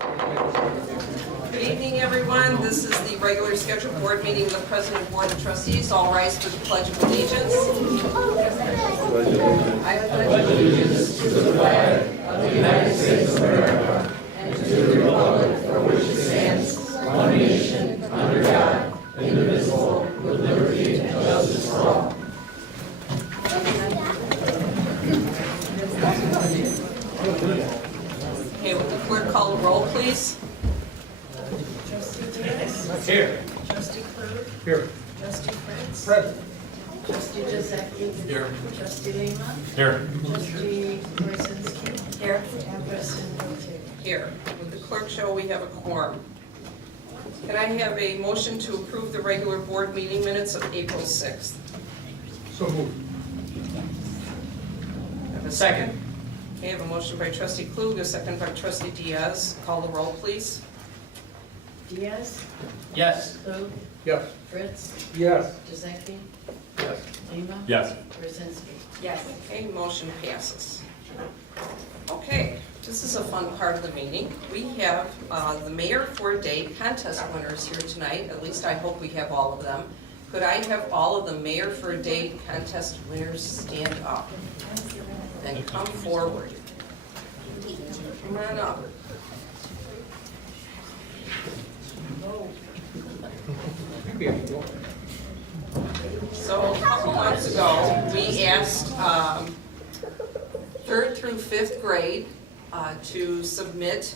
Good evening, everyone. This is the regular scheduled board meeting of the President and Board of Trustees. All rise for the Pledge of Allegiance. I pledge allegiance to the flag of the United States of America and to the republic for which it stands, one nation, under God, indivisible, with liberty and justice for all. Okay, will the clerk call the roll, please? Trustee Diaz. Here. Trustee Klug. Here. Trustee Fritz. Present. Trustee Giuseppe. Here. Trustee Lima. Here. Trustee Korsinski. Here. And President Rotate. Here. With the clerk show, we have a quorum. Can I have a motion to approve the regular board meeting minutes of April 6th? So moved. Have a second? Okay, I have a motion by trustee Klug, a second by trustee Diaz. Call the roll, please. Diaz. Yes. Klug. Yes. Fritz. Yes. Giuseppe. Yes. Lima. Yes. Korsinski. Yes. Okay, motion passes. Okay, this is a fun part of the meeting. We have the Mayor for a Day contest winners here tonight. At least I hope we have all of them. Could I have all of the Mayor for a Day contest winners stand up and come forward? Come on up. So a couple months ago, we asked 3rd through 5th grade to submit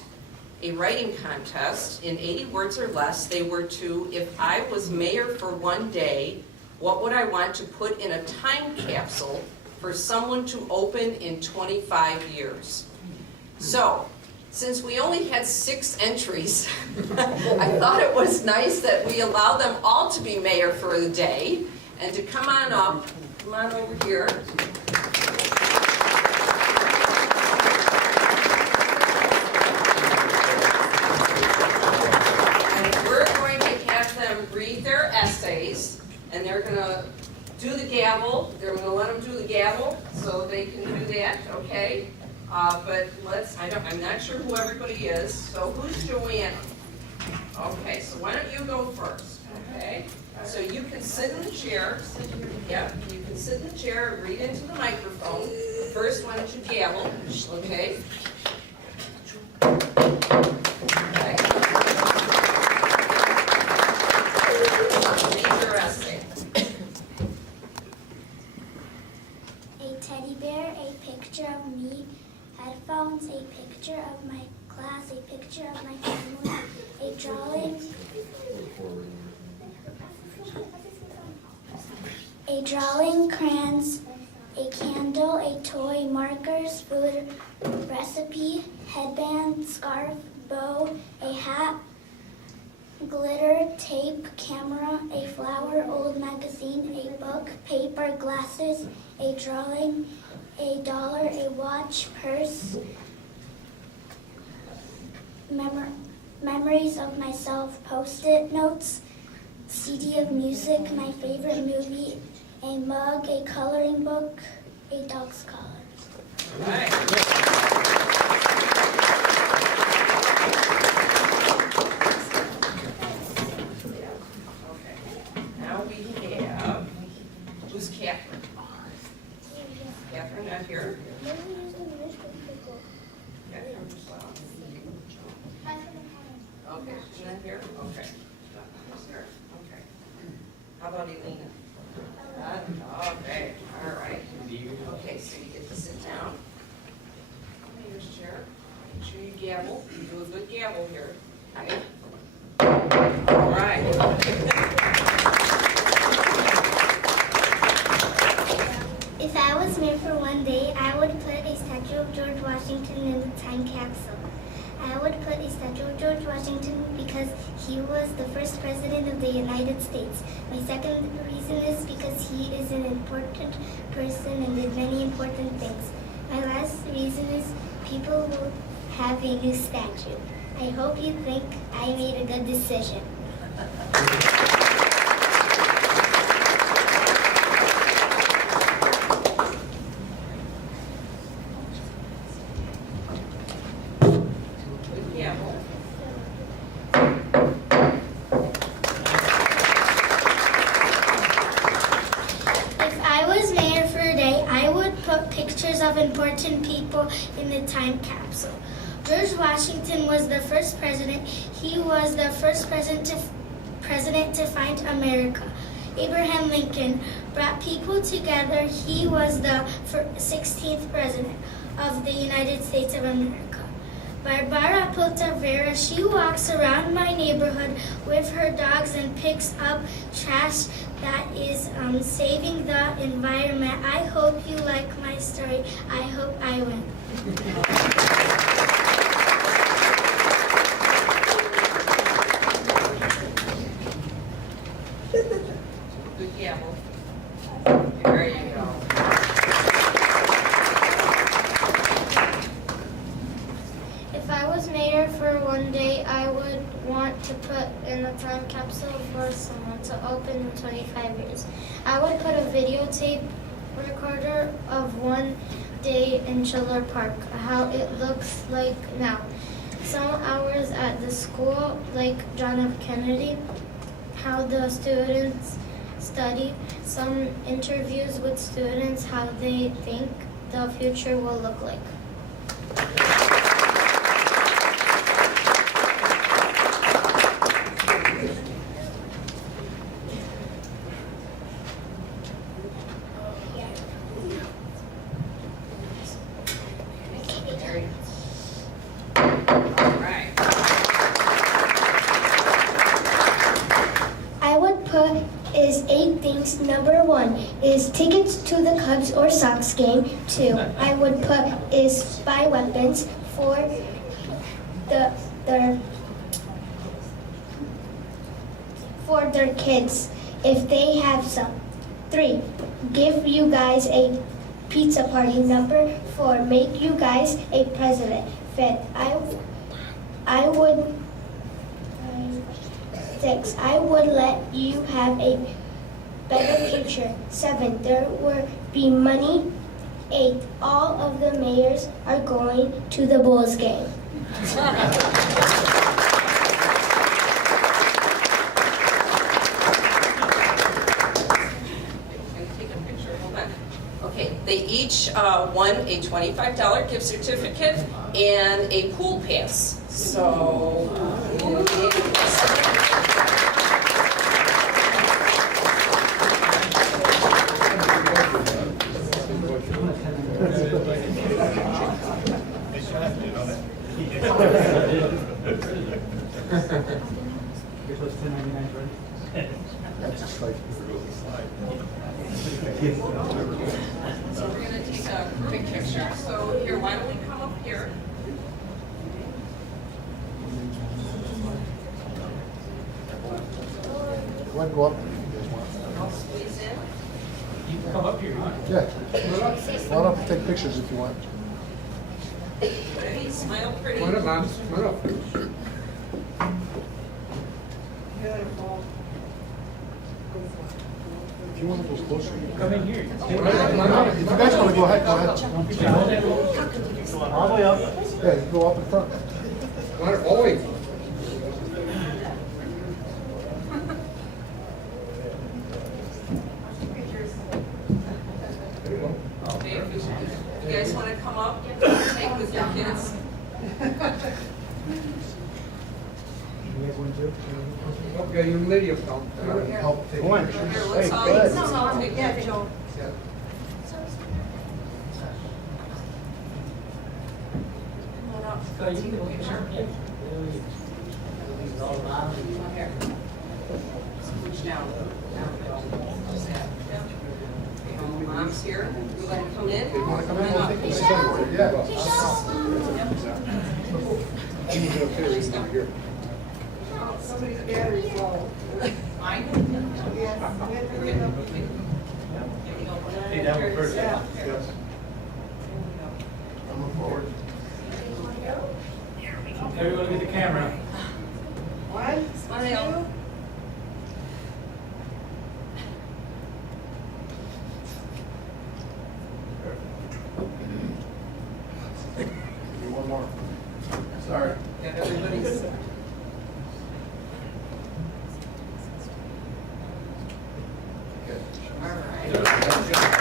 a writing contest in 80 words or less. They were to, if I was mayor for one day, what would I want to put in a time capsule for someone to open in 25 years? So, since we only had 6 entries, I thought it was nice that we allow them all to be mayor for the day and to come on up, come on over here. And we're going to have them read their essays, and they're going to do the gavel. They're going to let them do the gavel so they can do that, okay? But I'm not sure who everybody is, so who's Joanna? Okay, so why don't you go first, okay? So you can sit in the chair. Yep, you can sit in the chair and read into the microphone. First, why don't you gavel, okay? Okay. Read your essay. A teddy bear, a picture of me, headphones, a picture of my class, a picture of my family, a drawing, crayons, a candle, a toy, markers, food, recipe, headband, scarf, bow, a hat, glitter, tape, camera, a flower, old magazine, a book, paper, glasses, a drawing, a dollar, a watch, purse, memories of myself, post-it notes, CD of music, my favorite movie, a mug, a coloring book, a dog's collar. All right. Okay. Now we have, who's Catherine? Catherine, not here? Catherine, okay, she's not here? Okay. She's here. Okay. How about Elena? Okay, all right. Okay, so you get to sit down. Here's your chair. Make sure you gavel. You do a good gavel here. Okay. All right. If I was mayor for one day, I would put a statue of George Washington in the time capsule. I would put a statue of George Washington because he was the first president of the United States. My second reason is because he is an important person and did many important things. My last reason is people will have a new statue. I hope you think I made a good decision. pictures of important people in the time capsule. George Washington was the first president. He was the first president to find America. Abraham Lincoln brought people together. He was the 16th president of the United States of America. Barbara Potavera, she walks around my neighborhood with her dogs and picks up trash that is saving the environment. I hope you like my story. I hope I win. Good gavel. There you go. If I was mayor for one day, I would want to put in a time capsule for someone to open in 25 years. I would put a videotape recorder of one day in Schiller Park, how it looks like now. Some hours at the school, like John F. Kennedy, how the students study. Some interviews with students, how they think the future will look like. I would put is 8 things. Number 1 is tickets to the Cubs or Sox game. 2, I would put is spy weapons for their kids if they have some. 3, give you guys a pizza party. Number 4, make you guys a president. 5th, I would 6, I would let you have a better future. 7, there will be money. 8, all of the mayors are going to the Bulls game. Okay, they each won a $25 gift certificate and a pool pass. So, So we're going to take a quick picture. So here, why don't we come up here? Go ahead, go up. You guys want? I'll squeeze in. You can come up here, huh? Yeah. Come on up and take pictures if you want. Ready? Smile pretty. Come on up, Mom. Come on up. If you want to go closer. Come in here. If you guys want to go ahead, go ahead. All the way up. Yeah, you can go up in front. Come on, oh, wait. Okay, if you guys want to come up, take with your kids. Okay, you Lydia, come. Help take pictures. Here, Hey, let's go all ahead. take pictures. Come on up, take a picture. Here. Scooch down. Just that. Yeah. Mom's here. You want to come in? You want to come in? Come on We'll up. take pictures anywhere. Yeah. Please come. Here. Somebody's battery's low. Mine? Yes. Hey, that one first. Yeah. Yes. I'm looking forward. Everyone look at the camera. 1, Smile. 2. One more. Sorry. Got everybody's. All right.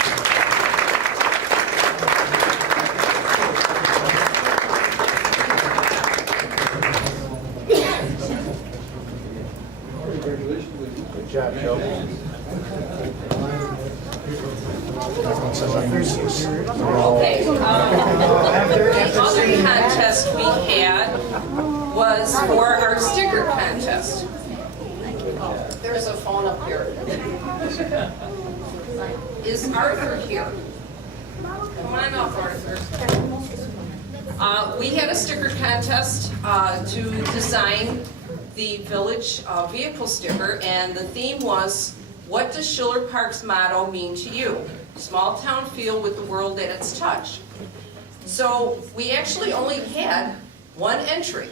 Okay, the other contest we had was for our sticker contest. There's a phone up here. Is Arthur here? Come on up, Arthur. We had a sticker contest to design the village vehicle sticker, and the theme was, what does Schiller Park's motto mean to you? Small town feel with the world at its touch. So we actually only had one entry,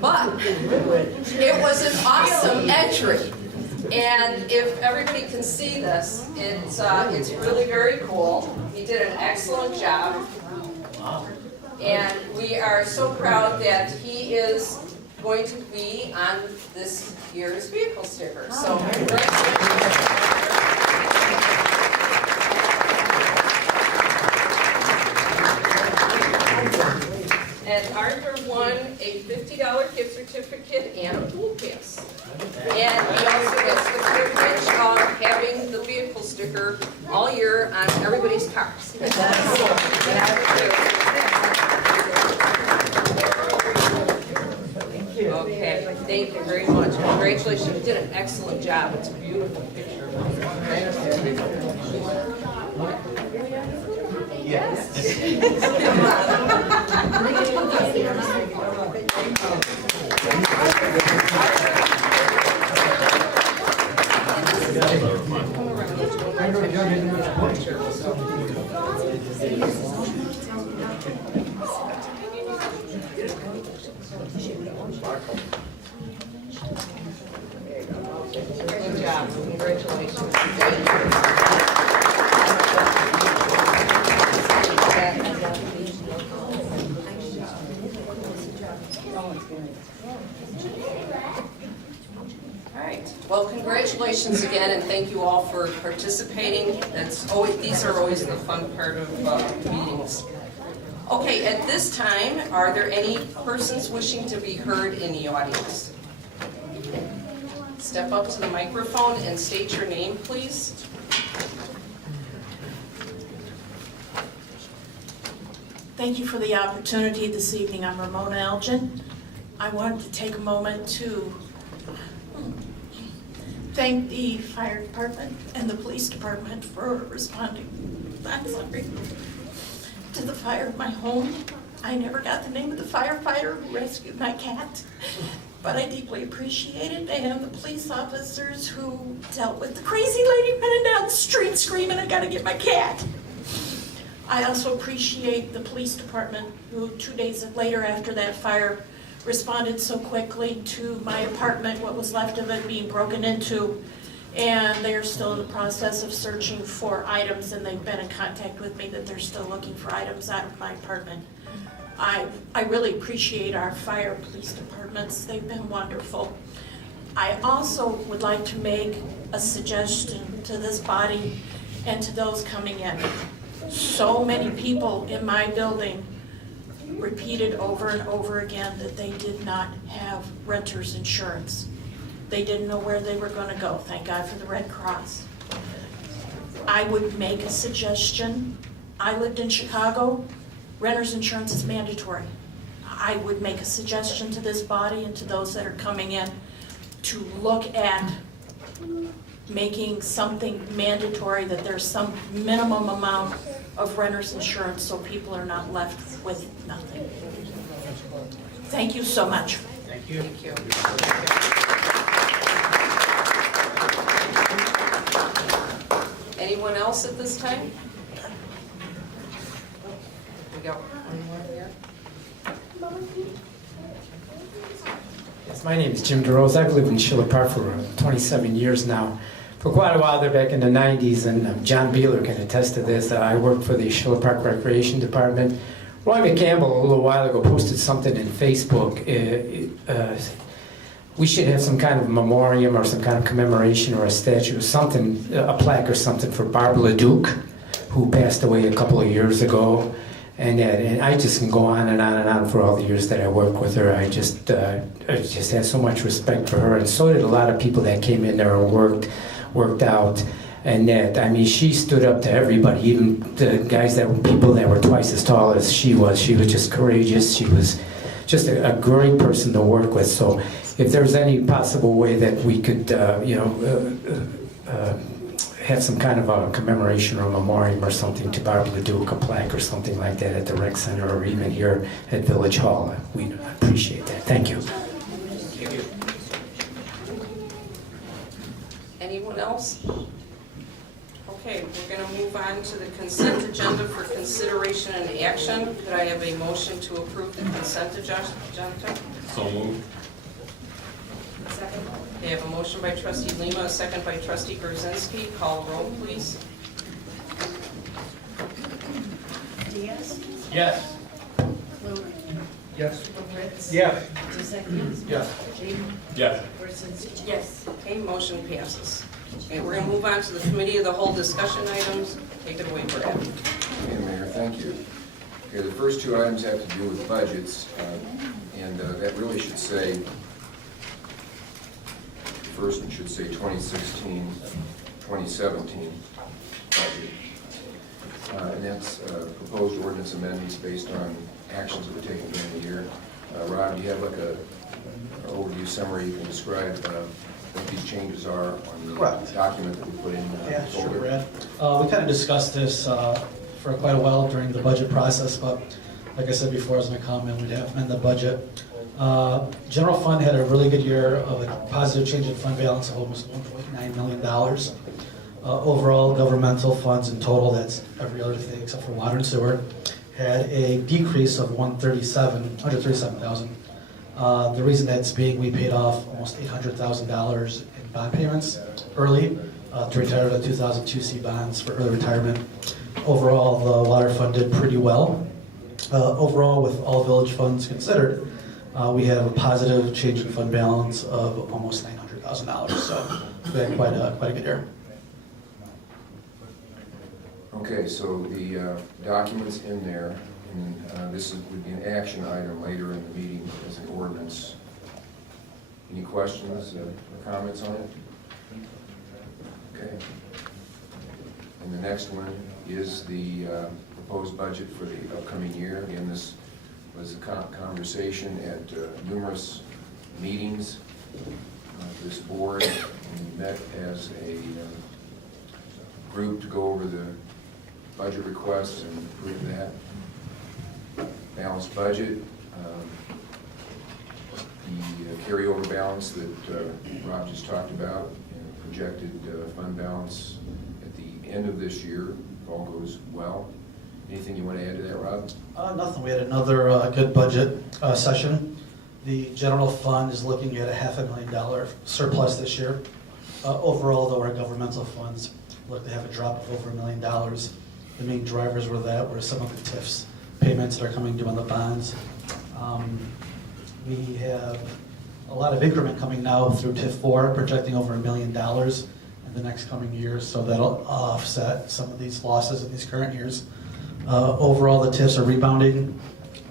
but it was an awesome entry. And if everybody can see this, it's really very cool. He did an excellent job. And we are so proud that he is going to be on this year's vehicle sticker. So congratulations. And Arthur won a $50 gift certificate and a pool pass. And he also gets the privilege of having the vehicle sticker all year on everybody's cars. Okay, thank you very much. Congratulations, you did an excellent job. It's a beautiful picture. Good job. Congratulations. All right. Well, congratulations again, and thank you all for participating. These are always the fun part of meetings. Okay, at this time, are there any persons wishing to be heard in the audience? Step up to the microphone and state your name, please. Thank you for the opportunity this evening. I'm Ramona Elgin. I wanted to take a moment to thank the fire department and the police department for responding, to the fire of my home. I never got the name of the firefighter who rescued my cat, but I deeply appreciate it, and the police officers who dealt with the crazy lady running down the street screaming, "I gotta get my cat." I also appreciate the police department who 2 days later after that fire responded so quickly to my apartment, what was left of it being broken into, and they're still in the process of searching for items, and they've been in contact with me that they're still looking for items out of my apartment. I really appreciate our fire police departments. They've been wonderful. I also would like to make a suggestion to this body and to those coming in. So many people in my building repeated over and over again that they did not have renter's insurance. They didn't know where they were going to go. Thank God for the Red Cross. I would make a suggestion. I lived in Chicago. Renter's insurance is mandatory. I would make a suggestion to this body and to those that are coming in to look at making something mandatory, that there's some minimum amount of renter's insurance so people are not left with nothing. Thank you so much. Thank you. Thank you. Anyone else at this time? We got one more here. Yes, my name is Jim DeRose. I've lived in Schiller Park for 27 years now. For quite a while there, back in the 90s, and John Beeler can attest to this, I worked for the Schiller Park Recreation Department. Roy McCampbell, a little while ago, posted something in Facebook. We should have some kind of memoriam or some kind of commemoration or a statue or something, a plaque or something for Barbara LeDuc, who passed away a couple of years ago. And I just can go on and on and on for all the years that I worked with her. I just had so much respect for her, and so did a lot of people that came in there and worked worked out. And that, I mean, she stood up to everybody, even the people that were twice as tall as she was. She was just courageous. She was just a great person to work with. So if there's any possible way that we could, have some kind of a commemoration or a memoriam or something to be able to do a plaque or something like that at the rec center or even here at Village Hall, we'd appreciate that. Thank you. Anyone else? Okay, we're going to move on to the consent agenda for consideration and action. Could I have a motion to approve the consent agenda? So moved. Second. I have a motion by trustee Lima, a second by trustee Grzinski. Call roll, please. Diaz, Yes. Lewin, Yes. Fritz. Yes. Giuseppe. Yes. King, Yes. Worsensky. Yes. Okay, motion passes. Okay, we're going to move on to the committee of the whole discussion items. Take it away, Brad. Okay, Mayor, thank you. Okay, the first two items have to do with budgets, and that really should say, first one should say 2016, 2017 budget. And that's proposed ordinance amendments based on actions that were taken during the year. Rob, do you have like an overview summary you can describe what these changes are on the Correct. document that we put in the Yeah, sure, folder? Brad. We kind of discussed this for quite a while during the budget process, but like I said before, as my comment, we'd have to amend the budget. General fund had a really good year of a positive change in fund balance of almost $1.9 million. Overall, governmental funds in total, that's every other thing except for water and sewer, had a decrease of $137,000. The reason that's being, we paid off almost $800,000 in bond payments early to retire the 2002C bonds for early retirement. Overall, the water fund did pretty well. Overall, with all village funds considered, we have a positive change in fund balance of almost $900,000. So we had quite a good year. Okay, so the documents in there, and would be an action item later in the meeting as an ordinance. Any questions or comments on it? Okay. And the next one is the proposed budget for the upcoming year. Again, this was a conversation at numerous meetings of this board. We met as a group to go over the budget requests and approve that. Balanced budget, the carryover balance that Rob just talked about, and projected fund balance at the end of this year, if all goes well. Anything you want to add to that, Rob? Nothing. We had another good budget session. The general fund is looking at a $500,000 surplus this year. Overall, though, our governmental funds look to have a drop of over $1 million. The main drivers were some of the TIFs payments that are coming due on the bonds. We have a lot of increment coming now through TIF 4, projecting over $1 million in the next coming years, so that'll offset some of these losses in these current years. Overall, the TIFs are rebounding,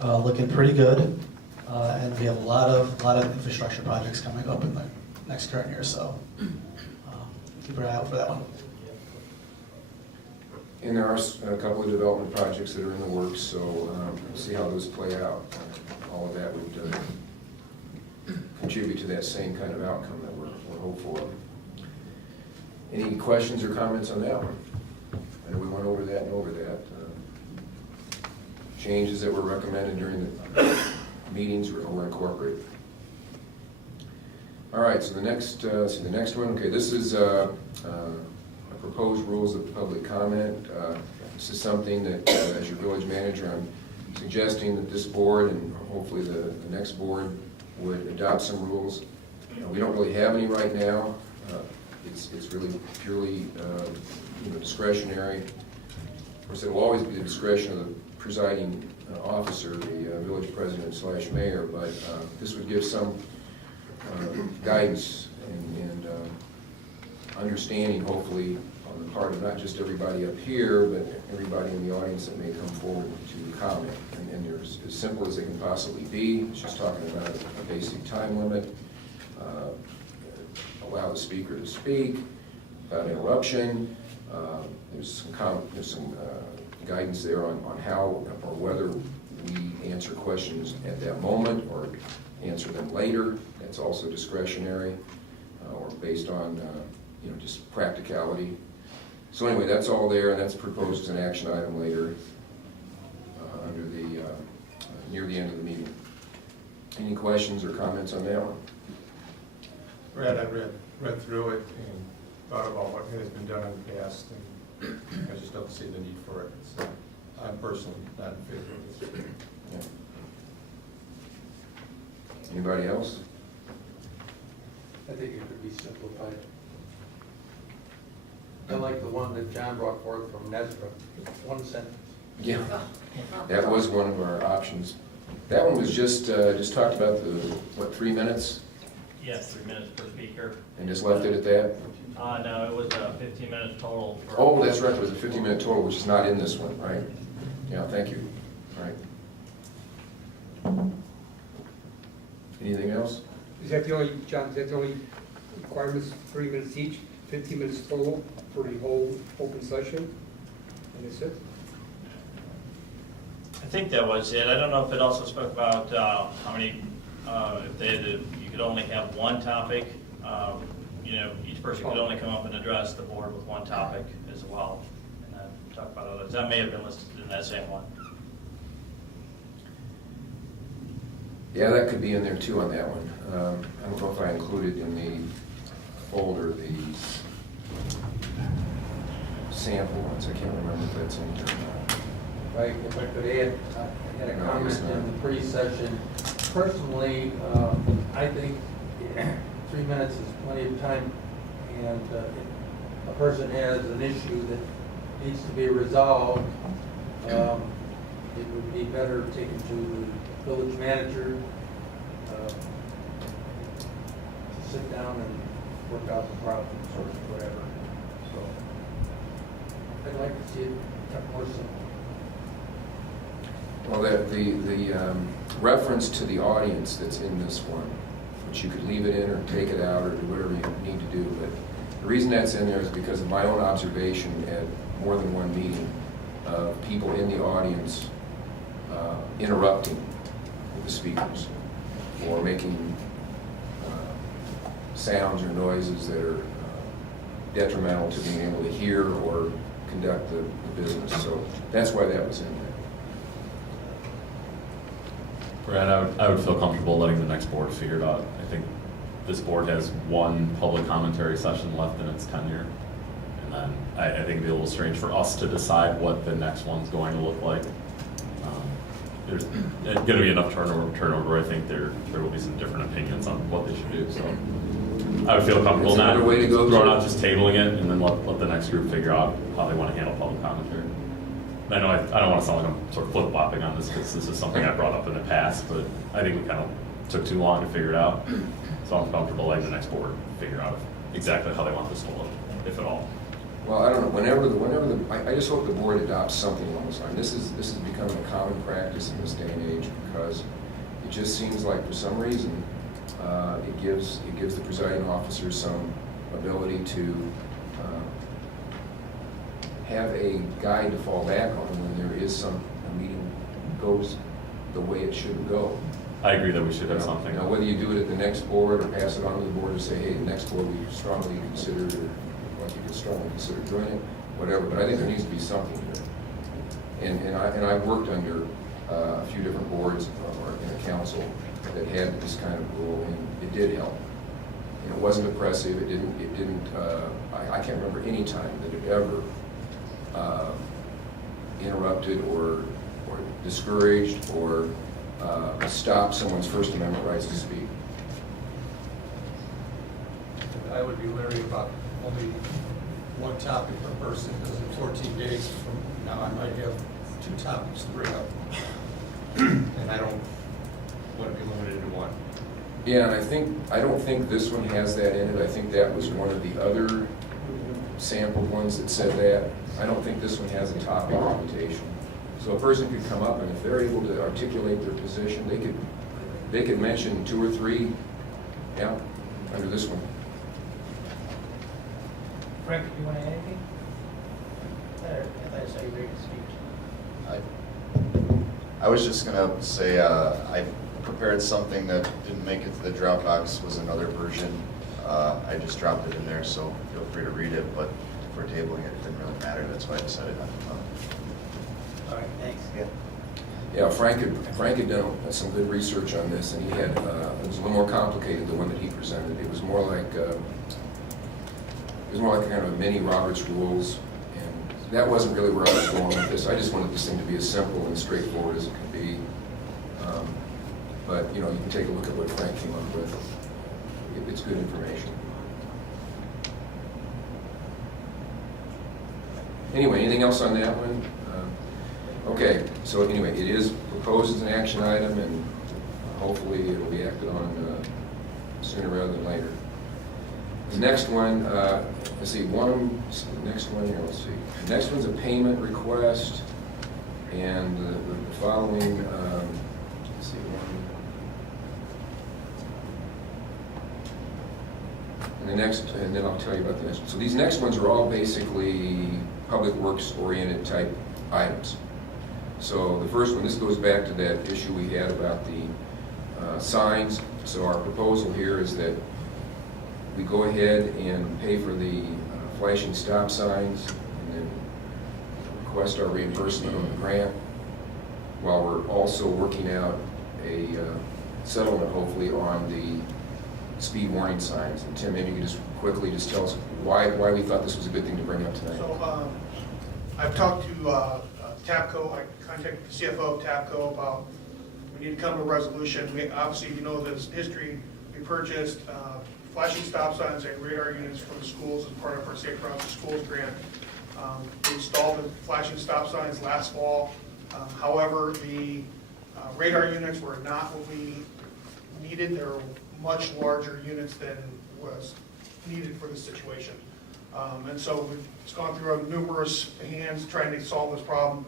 looking pretty good, and we have a lot of infrastructure projects coming up in the next current year, so keep our eye out for that one. And there are a couple of development projects that are in the works, so we'll see how those play out. All of that would contribute to that same kind of outcome that we're hopeful of. Any questions or comments on that one? I know we went over that and over that. Changes that were recommended during the meetings were incorporated. All right, so the next one, okay, this is proposed rules of public comment. This is something that, as your village manager, I'm suggesting that this board and hopefully the next board would adopt some rules. We don't really have any right now. It's really purely discretionary. Of course, it will always be the discretion of the presiding officer, the village president / mayor, but this would give some guidance and understanding, hopefully, on the part of not just everybody up here, but everybody in the audience that may come forward to comment. And they're as simple as they can possibly be. It's just talking about a basic time limit, allow the speaker to speak, without interruption. There's some guidance there on how or whether we answer questions at that moment or answer them later. That's also discretionary or based on just practicality. So anyway, that's all there, and that's proposed as an action item later under the near the end of the meeting. Any questions or comments on that one? I read through it and thought about what has been done in the past, and I just don't see the need for it. So I'm personally not in favor of this. Yeah. Anybody else? I think it could be simplified. I like the one that John brought forth from Nesbra, one sentence. Yeah, that was one of our options. That one was just talked about 3 minutes, Yes, 3 minutes per speaker. and just left it at that? No, it was 15 minutes total. Oh, that's right, it was a 50-minute total, which is not in this one, right? Yeah, thank you. All right. Anything else? Is that the only, John, is that the only requirements, 3 minutes each, 15 minutes total for the whole open session? And that's it? I think that was it. I don't know if it also spoke about how many, if they had you could only have one topic. Each person could only come up and address the board with one topic as well. And then talk about others. That may have been listed in that same one. Yeah, that could be in there too on that one. I don't know if I included in the folder the sample ones. I can't remember if that's in there or not. If I could add, I had a No, comment it's not. in the pre-session. Personally, I think 3 minutes is plenty of time, and if a person has an issue that needs to be resolved, it would be better taken to the village manager to sit down and work out the problems or whatever. So I'd like to see it kept more simple. Well, the reference to the audience that's in this one, which you could leave it in or take it out or do whatever you need to do, but the reason that's in there is because of my own observation at more than one meeting of people in the audience interrupting the speakers or making sounds or noises that are detrimental to being able to hear or conduct the business. So that's why that was in there. Brad, I would feel comfortable letting the next board figure it out. I think this board has one public commentary session left in its tenure. And then I think it'd be a little strange for us to decide what the next one's going to look like. There's going to be enough turnover. I think there will be some different opinions on what they should do. So I would feel comfortable not throwing out just tabling it and then let the next group figure out how they want to handle public commentary. I know I don't want to sound like I'm sort of flip-flopping on this because this is something I brought up in the past, but I think we kind of took too long to figure it out. So I'm comfortable letting the next board figure out exactly how they want this to look, if at all. Well, I don't know. I just hope the board adopts something along those lines. This is becoming a common practice in this day and age because it just seems like for some reason it gives the presiding officer some ability to have a guide to fall back on when there is a meeting goes the way it shouldn't go. I agree that we should have something. Now, whether you do it at the next board or pass it on to the board and say, hey, the next board we strongly consider, or like you could strongly consider doing it, whatever. But I think there needs to be something here. And I've worked under a few different boards or in a council that had this kind of rule, and it did help. And it wasn't oppressive. It didn't. I can't remember any time that it ever interrupted or discouraged or stopped someone's First Amendment rights to speak. I would be leery about only one topic per person, because in 14 days from now, I might have 2 topics to bring up. And I don't want to be limited to one. Yeah, and I don't think this one has that in it. I think that was one of the other sampled ones that said that. I don't think this one has a topic limitation. So a person could come up, and if they're able to articulate their position, they could mention 2 or 3, yeah, under this one. Frank, do you want to add anything? I thought I saw you ready to speak. I was just gonna say, I prepared something that didn't make it to the Dropbox, was another version. I just dropped it in there, so feel free to read it, but for tabling it, it didn't really matter, that's why I decided not to come. All right, thanks. Yeah. Yeah, Frank had done some good research on this, and he had, it was a little more complicated, the one that he presented. It was more like kind of a mini Robert's Rules, and that wasn't really where I was going with this. I just wanted this thing to be as simple and straightforward as it could be. But, you know, you can take a look at what Frank came up with. It's good information. Anyway, anything else on that one? Okay, so anyway, it is proposed as an action item, and hopefully it'll be acted on sooner rather than later. The next one, let's see, next one here, let's see. The next one's a payment request, and the following, let's see, and then I'll tell you about the next one. So these next ones are all basically public works oriented type items. So the first one, this goes back to that issue we had about the signs. So our proposal here is that we go ahead and pay for the flashing stop signs and then request our reimbursement on the grant, while we're also working out a settlement, hopefully, on the speed warning signs. And Tim, maybe you could just quickly just tell us why we thought this was a good thing to bring up tonight. So I've talked to TAPCO. I contacted the CFO of TAPCO about we need to come to a resolution. We, obviously, you know this history. We purchased flashing stop signs and radar units for the schools as part of our Safe Routes to Schools grant. We installed the flashing stop signs last fall. However, the radar units were not what we needed. They were much larger units than was needed for this situation. And so we've gone through numerous hands trying to solve this problem.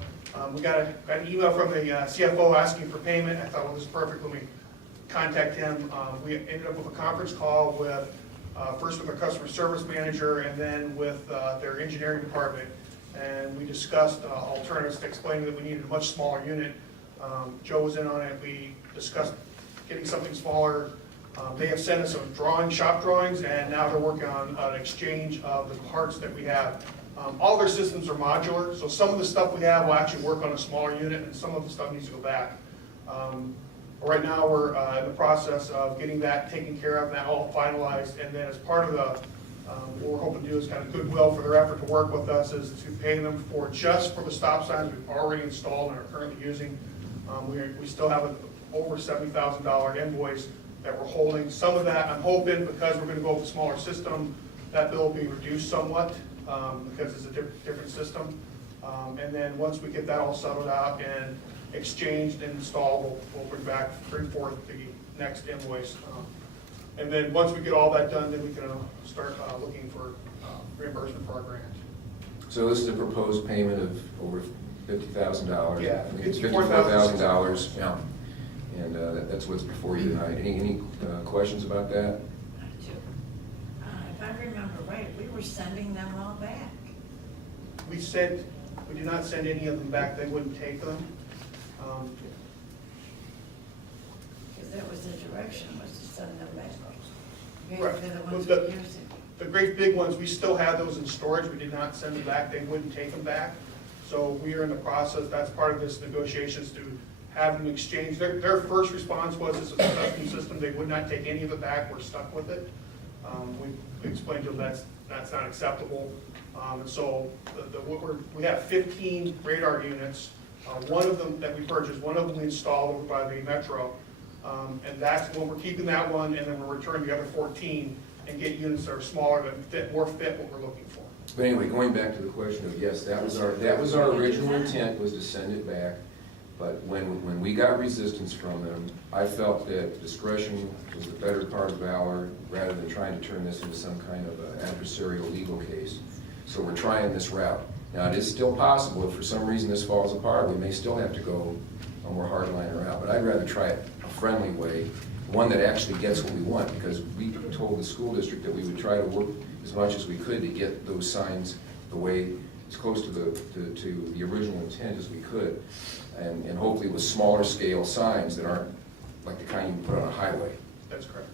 We got an email from the CFO asking for payment. I thought, well, this is perfect. Let me contact him. We ended up with a conference call with, first with our customer service manager and then with their engineering department. And we discussed alternatives, explaining that we needed a much smaller unit. Joe was in on it. We discussed getting something smaller. They have sent us some shop drawings, and now they're working on an exchange of the parts that we have. All their systems are modular, so some of the stuff we have will actually work on a smaller unit, and some of the stuff needs to go back. Right now, we're in the process of getting that taken care of, that all finalized, and then as part of the, what we're hoping to do is kind of goodwill for their effort to work with us is to pay them for just for the stop signs we've already installed and are currently using. We still have an over $70,000 invoice that we're holding. Some of that, I'm hoping, because we're going to go with a smaller system, that bill will be reduced somewhat because it's a different system. And then once we get that all settled out and exchanged and installed, we'll bring forth the next invoice. And then once we get all that done, then we can start looking for reimbursement for our grant. So this is a proposed payment of over $50,000. Yeah, it's $54,000. Yeah, and that's what's before you tonight. Any questions about that? If I remember right, we were sending them all back. We did not send any of them back. They wouldn't take them. Because that was the direction, was to send them back. Right. They're the ones Well, we're using. The great big ones, we still have those in storage. We did not send them back. They wouldn't take them back. So we are in the process. That's part of this negotiations to have them exchange. Their first response was this is a custom system. They would not take any of it back. We're stuck with it. We explained to them that's not acceptable. And so we have 15 radar units. One of them that we purchased, one of them we installed over by the Metro. And that's when we're keeping that one, and then we're returning the other 14 and get units that are smaller, that more fit what we're looking for. But anyway, going back to the question of, yes, that was our original intent, was to send it back. But when we got resistance from them, I felt that discretion was the better part of valor, rather than trying to turn this into some kind of adversarial legal case. So we're trying this route. Now, it is still possible, if for some reason this falls apart, we may still have to go a more hardliner route, but I'd rather try it a friendly way, one that actually gets what we want, because we told the school district that we would try to work as much as we could to get those signs the way, as close to the original intent as we could. And hopefully with smaller scale signs that aren't like the kind you put on a highway. That's correct.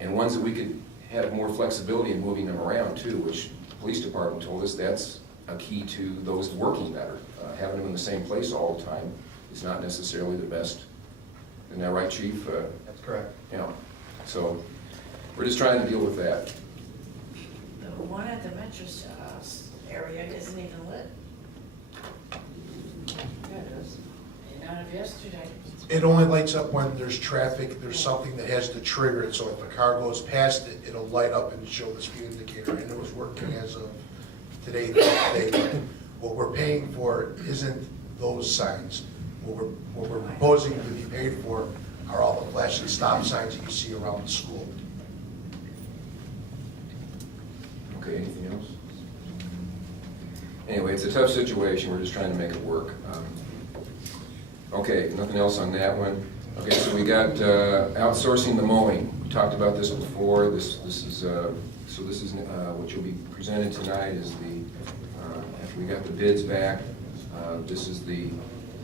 And ones that we could have more flexibility in moving them around too, which the police department told us that's a key to those working better. Having them in the same place all the time is not necessarily the best. Isn't that right, Chief? That's correct. Yeah. So we're just trying to deal with that. The one at the Metro area isn't even lit. Yeah, it is. And out of yesterday. It only lights up when there's traffic, there's something that has to trigger it, so if a car goes past it, it'll light up and show the speed indicator, and it was working as of today. What we're paying for isn't those signs. What we're proposing to be paid for are all the flashing stop signs that you see around the school. Okay, anything else? Anyway, it's a tough situation, we're just trying to make it work. Okay, nothing else on that one. Okay, so we got outsourcing the mowing. We talked about this before. This is what you'll be presented tonight is the, after we got the bids back, this is the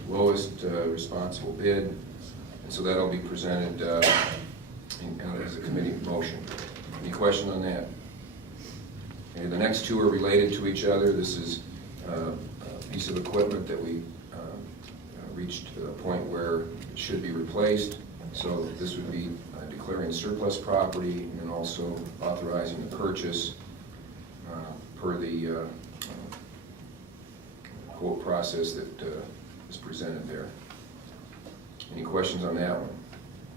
lowest responsible bid. And so that'll be presented as a committee motion. Any question on that? Okay, the next two are related to each other. This is a piece of equipment that we reached a point where it should be replaced. So this would be declaring surplus property and then also authorizing the purchase per the quote process that is presented there. Any questions on that one?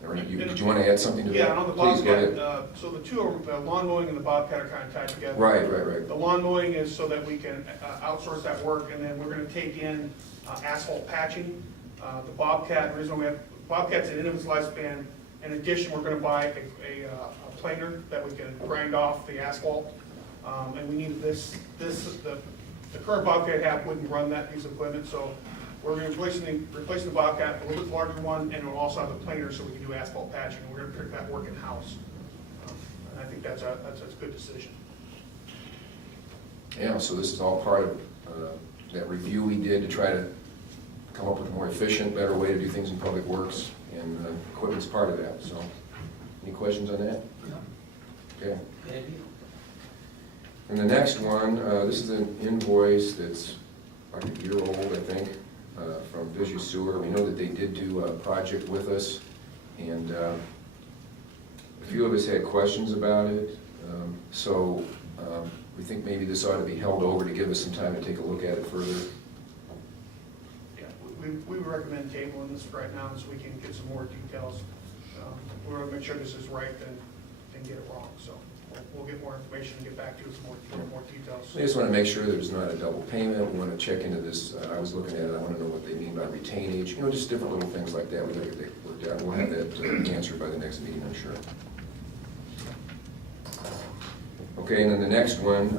Or did you want to add something to that? Yeah, on the Please, go ahead. Bobcat, so the two are, the lawn mowing and the Bobcat are kind of tied together. Right. The lawn mowing is so that we can outsource that work, and then we're going to take in asphalt patching. The Bobcat, the reason we have, Bobcat's at the end of its lifespan. In addition, we're going to buy a planer that we can grind off the asphalt. And we need the current Bobcat half wouldn't run that piece of equipment, so we're going to replace the Bobcat, a little bit larger one, and we'll also have a planer so we can do asphalt patching. And we're going to pick that work in-house. And I think that's a good decision. Yeah, so this is all part of that review we did to try to come up with a more efficient, better way to do things in public works, and equipment's part of that. So, any questions on that? Okay. And the next one, this is an invoice that's like a year old, I think, from Visu Sewer. We know that they did do a project with us, and a few of us had questions about it. So we think maybe this ought to be held over to give us some time to take a look at it further. Yeah, we would recommend tabling this right now so we can get some more details. We want to make sure this is right and get it wrong. So we'll get more information and get back to you with more details. We just want to make sure there's not a double payment. We want to check into this. I was looking at it. I want to know what they mean by retainage. You know, just different little things like that. We got to get that worked out. We'll have that answered by the next meeting, I'm sure. Okay, and then the next one,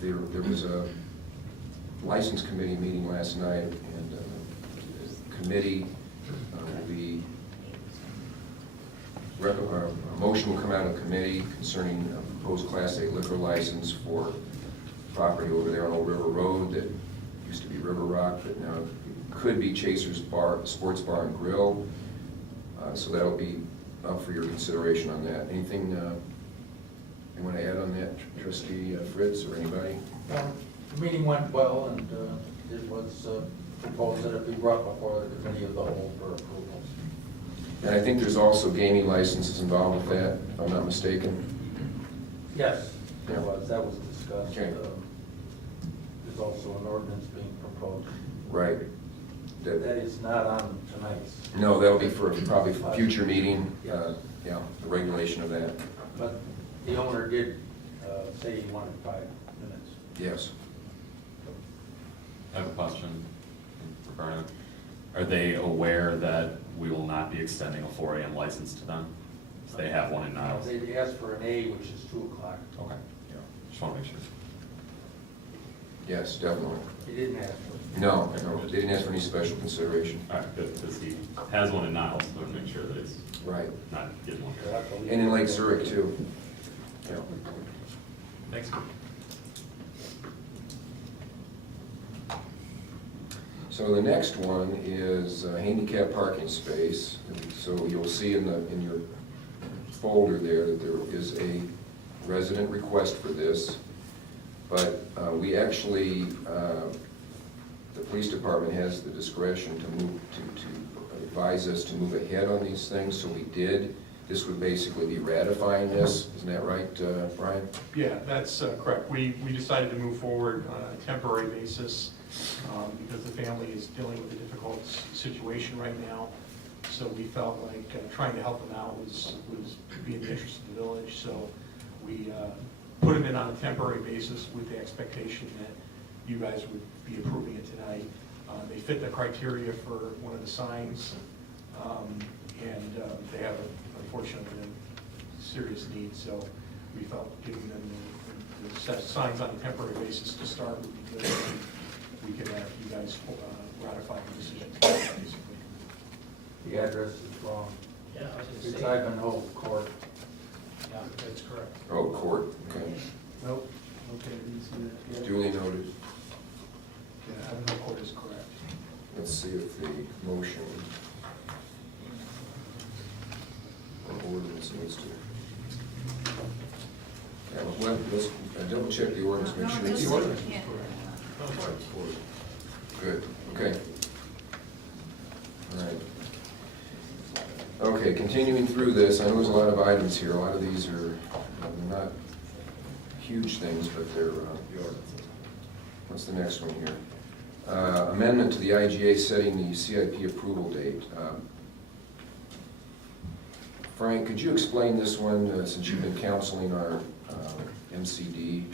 there was a license committee meeting last night, and the committee will be, a motion will come out of committee concerning a proposed Class A liquor license for property over there on Old River Road that used to be River Rock, but now could be Chaser's Bar, Sports Bar and Grill. So that'll be up for your consideration on that. Anything you want to add on that, Trustee Fritz or anybody? The meeting went well, and it was proposed that it be brought before the committee of the whole for approval. And I think there's also gaming licenses involved with that, if I'm not mistaken. Yes, Yeah. that was discussed. Okay. There's also an ordinance being proposed. Right. That is not on tonight's. No, that'll be for probably a future meeting, yeah, the regulation of that. But the owner did say he wanted 5 minutes. Yes. I have a question regarding, are they aware that we will not be extending a 4 a.m. license to them? So they have one in Niles. They asked for an A, which is 2 o'clock. Okay, yeah, just want to make sure. Yes, definitely. He didn't ask for it. No, they didn't ask for any special consideration. All right, good, because he has one in Niles, so to make sure that it's Right. not getting one. And in Lake Zurich, too. Yeah. Thanks. So the next one is handicap parking space. So you'll see in your folder there that there is a resident request for this. But we actually, the police department has the discretion to move, to advise us to move ahead on these things, so we did. This would basically be ratifying this, isn't that right, Brian? Yeah, that's correct. We decided to move forward on a temporary basis because the family is dealing with a difficult situation right now. So we felt like trying to help them out was be in the interest of the village. So we put them in on a temporary basis with the expectation that you guys would be approving it tonight. They fit the criteria for one of the signs, and they have, unfortunately, a serious need. So we felt giving them the set signs on a temporary basis to start would be good. We could have you guys ratify the decision, basically. The address is wrong. Yeah, I was It's gonna say. Ivanhoe Court. Yeah, that's correct. Oh, court, okay. Nope. Okay, didn't see that yet. Duly noted. Yeah, Ivanhoe Court is correct. Let's see if the motion or ordinance needs to. Yeah, well, let's double check the ordinance, make sure it's The ordinance is Yeah. correct. good, okay. All right. Okay, continuing through this, I know there's a lot of items here. A lot of these are not huge things, but they're, what's the next one here? Amendment to the IGA setting the CIP approval date. Frank, could you explain this one, since you've been counseling our MCD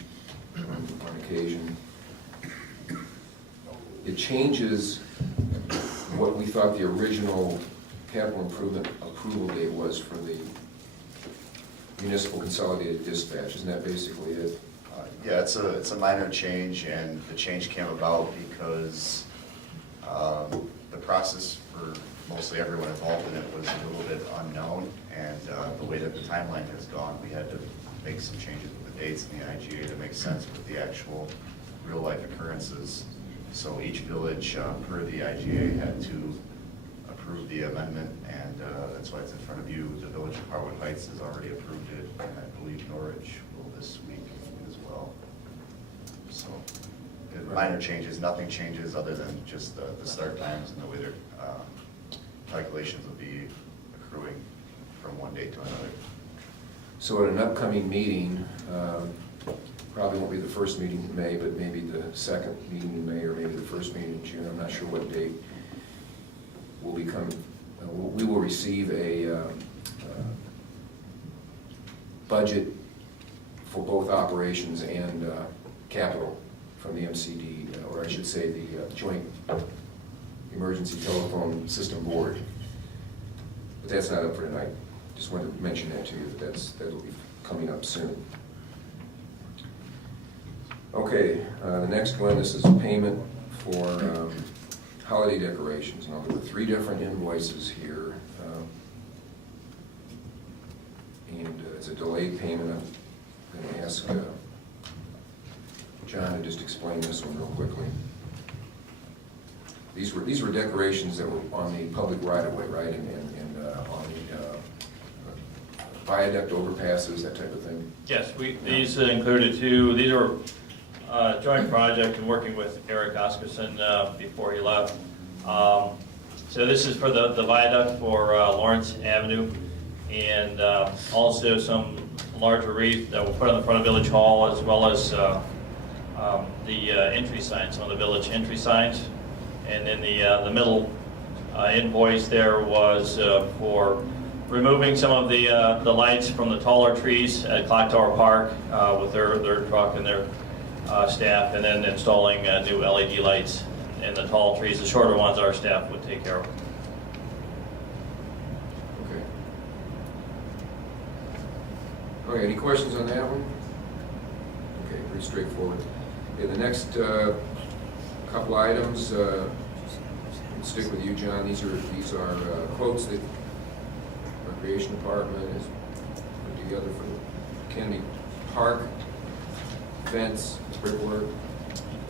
on occasion? It changes what we thought the original capital improvement approval date was for the municipal consolidated dispatch. Isn't that basically it? Yeah, it's a minor change, and the change came about because the process for mostly everyone involved in it was a little bit unknown, and the way that the timeline has gone, we had to make some changes with the dates in the IGA to make sense with the actual real-life occurrences. So each village, per the IGA, had to approve the amendment, and that's why it's in front of you. The village of Harwood Heights has already approved it, and I believe Norwich will this week as well. So, minor changes, nothing changes other than just the start times and the way their calculations will be accruing from one date to another. So at an upcoming meeting, probably won't be the first meeting in May, but maybe the second meeting in May, or maybe the first meeting in June, I'm not sure what date, we will receive a budget for both operations and capital from the MCD, or I should say the Joint Emergency Telephone System Board. But that's not up for tonight. Just wanted to mention that to you, that'll be coming up soon. Okay, the next one, this is a payment for holiday decorations. Now, there were 3 different invoices here, and it's a delayed payment. I'm going to ask John to just explain this one real quickly. These were decorations that were on the public right-of-way, right, and on the viaduct overpasses, that type of thing. Yes, these included 2, these were joint project and working with Eric Oscarson before he left. So this is for the viaduct for Lawrence Avenue, and also some larger wreath that we'll put on the front of Village Hall, as well as the entry signs, some of the village entry signs. And then the middle invoice there was for removing some of the lights from the taller trees at Clock Tower Park with their truck and their staff, and then installing new LED lights in the tall trees. The shorter ones our staff would take care of. Okay. All right, any questions on that one? Okay, pretty straightforward. Okay, the next couple items, stick with you, John. These are quotes that Recreation Department has put together for the Kennedy Park fence, sprinkler?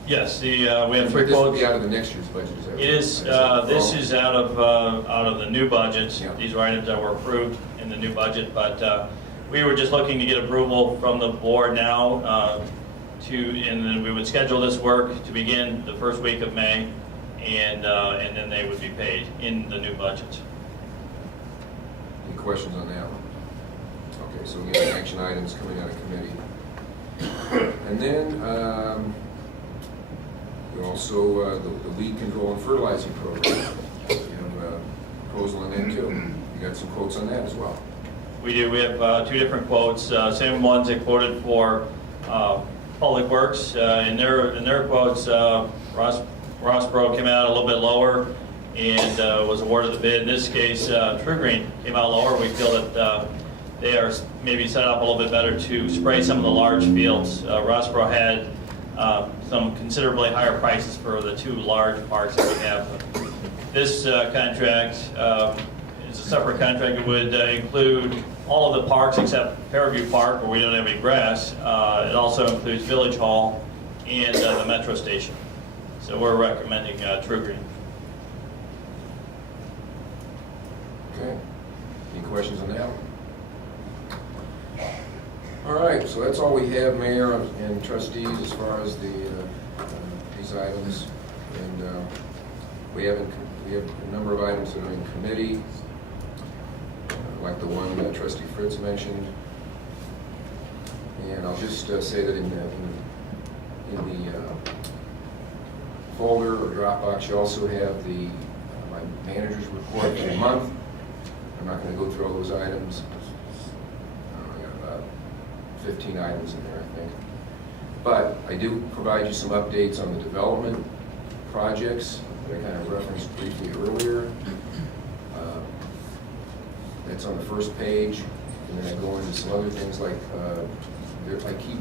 Yes, we have 3 But this will quotes. be out of the next year's budget, is that right? It is, this is out of the new budget. Yeah. These are items that were approved in the new budget, but we were just looking to get approval from the board now and then we would schedule this work to begin the first week of May, and then they would be paid in the new budget. Any questions on that one? Okay, so again, action items coming out of committee. And then, we also, the weed control and fertilizing program. You have a proposal on that too. You got some quotes on that as well. We do. We have 2 different quotes. Same ones they quoted for Public Works. In their quotes, Rossboro came out a little bit lower and was awarded the bid. In this case, True Green came out lower. We feel that they are maybe set up a little bit better to spray some of the large fields. Rossboro had some considerably higher prices for the 2 large parks that we have. This contract is a separate contract. It would include all of the parks except Fairview Park, where we don't have any grass. It also includes Village Hall and the Metro Station. So we're recommending True Green. Okay. Any questions on that? All right, so that's all we have, Mayor and trustees, as far as these items. And we have a number of items that are in committee, like the one that Trustee Fritz mentioned. And I'll just say that in the folder or Dropbox, you also have my manager's report for the month. I'm not going to go through all those items. I got about 15 items in there, I think. But I do provide you some updates on the development projects that I kind of referenced briefly earlier. That's on the first page, and then I go into some other things like, I keep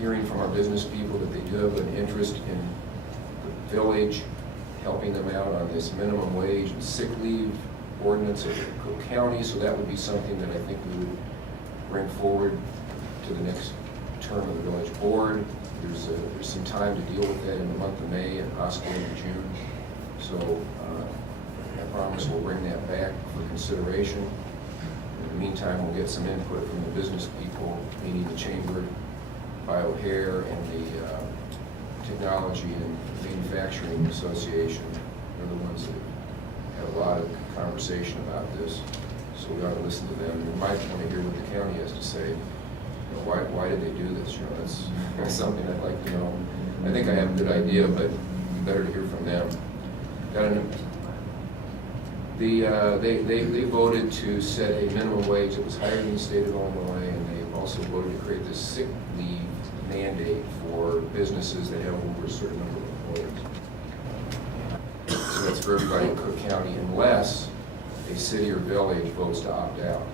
hearing from our business people that they do have an interest in the village, helping them out on this minimum wage and sick leave ordinance of Cook County, so that would be something that I think we would bring forward to the next term of the village board. There's some time to deal with that in the month of May and possibly in June. So I promise we'll bring that back for consideration. In the meantime, we'll get some input from the business people, meaning the Chamber, BioHair, and the Technology and Manufacturing Association. They're the ones that have a lot of conversation about this. So we ought to listen to them. We might want to hear what the county has to say. You know, why did they do this? You know, that's something I'd like to know. I think I have a good idea, but it'd be better to hear from them. They voted to set a minimum wage that was higher than the state of Illinois, and they also voted to create this sick leave mandate for businesses that have over a certain number of employees. So that's for everybody in Cook County, unless a city or village votes to opt out.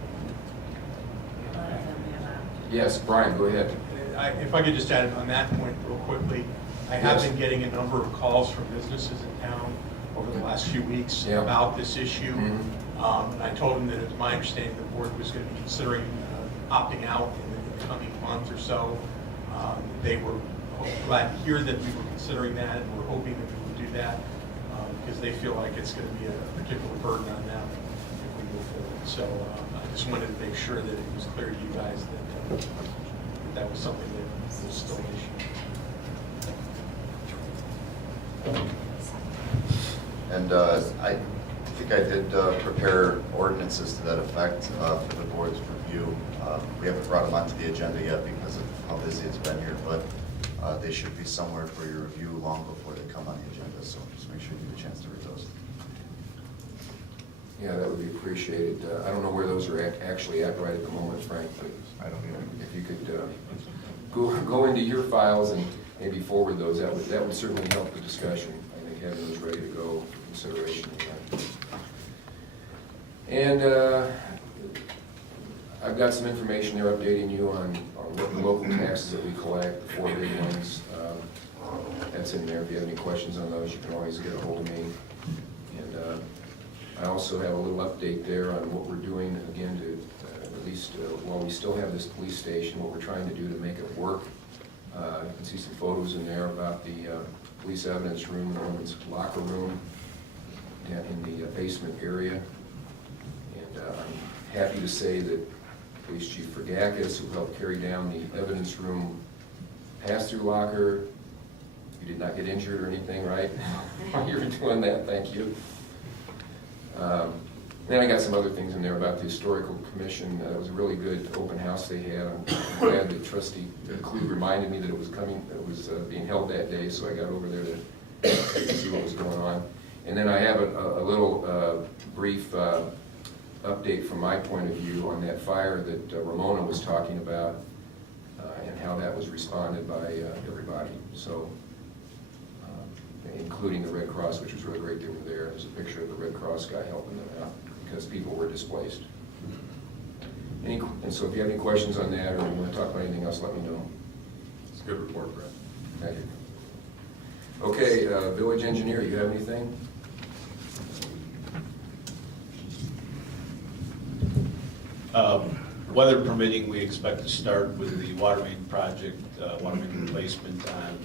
Yes, Brian, go ahead. If I could just add on that point real quickly, I have been getting a number of calls from businesses in town over the last few weeks about this issue. And I told them that it was my understanding the board was going to be considering opting out in the coming month or so. They were glad to hear that we were considering that, and we're hoping that we would do that because they feel like it's going to be a particular burden on them if we move forward. So I just wanted to make sure that it was clear to you guys that that was something that was still an issue. And I think I did prepare ordinances to that effect for the board's review. We haven't brought them onto the agenda yet because of how busy it's been here, but they should be somewhere for your review long before they come on the agenda, so just make sure you get a chance to read those. Yeah, that would be appreciated. I don't know where those are actually at right at the moment, Frank, but I don't know if you could go into your files and maybe forward those. That would certainly help the discussion. I think having those ready to go for consideration. And I've got some information there updating you on what the local taxes that we collect, the 4 big ones. That's in there. If you have any questions on those, you can always get a hold of me. And I also have a little update there on what we're doing, again, to at least while we still have this police station, what we're trying to do to make it work. You can see some photos in there about the police evidence room, the women's locker room down in the basement area. And I'm happy to say that Police Chief Fergakis, who helped carry down the evidence room pass-through locker, you did not get injured or anything, right? While you were doing that, thank you. Then I got some other things in there about the Historical Commission. It was a really good open house they had. I'm glad that Trustee Klug reminded me that it was coming, it was being held that day, so I got over there to see what was going on. And then I have a little brief update from my point of view on that fire that Ramona was talking about and how that was responded by everybody. So, including the Red Cross, which was really great they were there. There's a picture of the Red Cross guy helping them out because people were displaced. And so if you have any questions on that or you want to talk about anything else, let me know. It's a good report, Brett. Thank you. Okay, village engineer, you have anything? Weather permitting, we expect to start with the water main project, water main replacement on